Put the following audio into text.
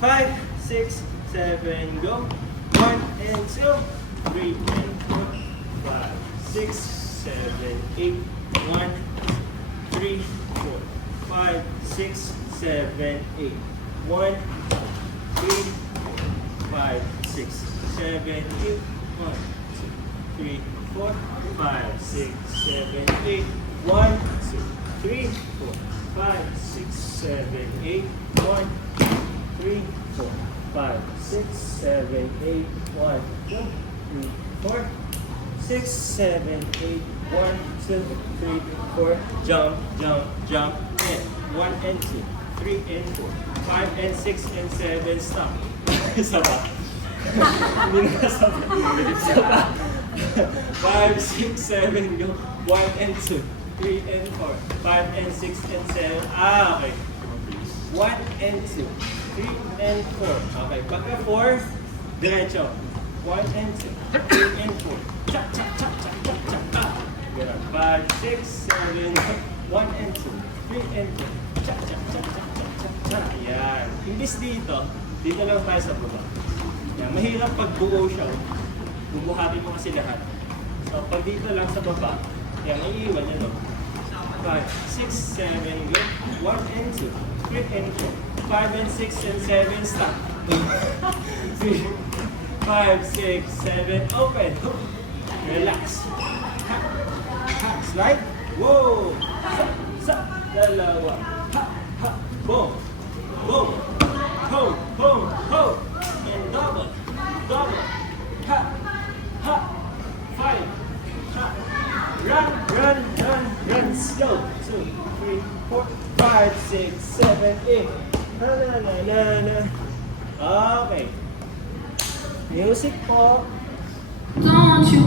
5, 6, 7, go. 1 and 2, 3 and 4, 5, 6, 7, 8, 1, 3, 4, 5, 6, 7, 8, 1, 3, 5, 6, 7, 8, 1, 2, 3, 4, 5, 6, 7, 8, 1, 2, 3, 4, 5, 6, 7, 8, 1, 3, 4, 5, 6, 7, 8, 1, 2, 3, 4, 6, 7, 8, 1, 2, 3, 4, jump, jump, jump, in, 1 and 2, 3 and 4, 5 and 6 and 7, stop. Saba. Hindi na saba. Saba. 5, 6, 7, go. 1 and 2, 3 and 4, 5 and 6 and 7. Okay. 1 and 2, 3 and 4. Okay, pagka 4, diretso. 1 and 2, 3 and 4. Chak, chak, chak, chak, chak, chak. Ganun. 5, 6, 7, 1 and 2, 3 and 4. Chak, chak, chak, chak, chak, chak, chak. Yan. Imbis dito, dito lang tayo sa baba. Yan. Mahirap pag buo siya. Bubuhatin mo kasi lahat. So, pag dito lang sa baba, yan, iiwan nyo, no? 5, 6, 7, go. 1 and 2, 3 and 4, 5 and 6 and 7, stop. 3, 5, 6, 7, open. Relax. Ha, ha, slide. Whoa. Sa, dalawa. Ha, ha, boom. Boom. Hold, hold, hold. And double. Double. Ha, ha. 5. Ha. Run, run, run, run, slow. 2, 3, 4, 5, 6, 7, 8. Na, na, na, na, na. Okay. Music po. Don't you